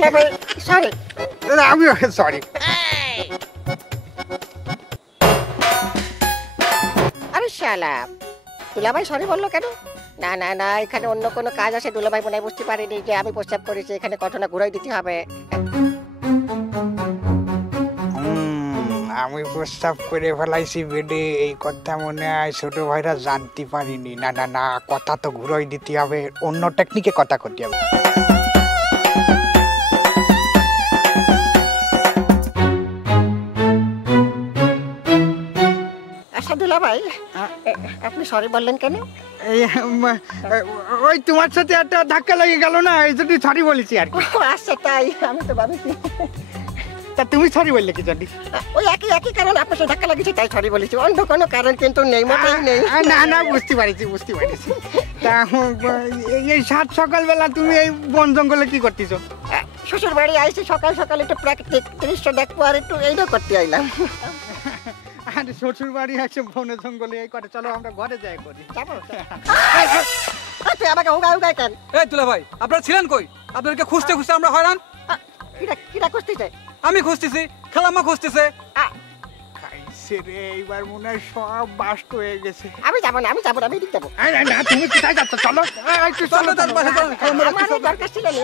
দুলাভাই সরি। আমিও সরি। আরে শালা, দুলাভাই সরি বললো কেন? না না না, এখানে অন্য কোনো কাজ আছে। দুলাভাই মনে হয় বুঝতে পারিনি যে আমি প্রস্তাব করেছি, এখানে ঘটনা ঘুরাই দিতে হবে। আমি প্রস্তাব করে ফেলাইছি বেডে, এই কথা মনে হয় ছোট ভাইরা জানতে পারিনি। না না না, কথা তো ঘুরাই দিতে হবে, অন্য টেকনিকে কথা করতে হবে। আচ্ছা দুলাভাই, আপনি সরি বললেন কেন? ওই তোমার সাথে একটা ধাক্কা লেগে গেল না, এই জন্য সরি বলেছি আর কি। আচ্ছা তাই, আমি তো ভাবিছি। তা তুমি সরি বললে কি জানি? ওই একই কারণ, আপনার সাথে ধাক্কা লাগিয়েছে তাই সরি বলেছি, অন্য কোনো কারণ কিন্তু নেই, মোটেই নেই। না না, বুঝতে পারছি। তা এই সাত সকালবেলা তুমি এই বন জঙ্গলে কি করতেছো? শ্বশুর বাড়ি আইসি, সকাল সকাল একটু প্রাকৃতিক দৃশ্য দেখবো আর একটু এইটা করতে আইলাম। আর শ্বশুর বাড়ি আছে বনে জঙ্গলে, এই করে চলো আমরা ঘরে যাই করি। তুই আমাকে হুগাই হুগাই কেন? এই দুলাভাই, আপনারা ছিলেন কই? আপনাদেরকে খুঁজতে খুঁজতে আমরা হয়রান। কিরা খুঁজতেছে? আমি খুঁজতেছি, খালাম্মা খুঁজতেছে। খাইছে রে, এইবার মনে হয় সব বাস্ট হয়ে গেছে। আমি যাবো না, আমি এদিক যাবো। না তুমি কোথায় যাচ্ছ? চলো চলো তার পাশে চলো। আমার দরকার ছিল না।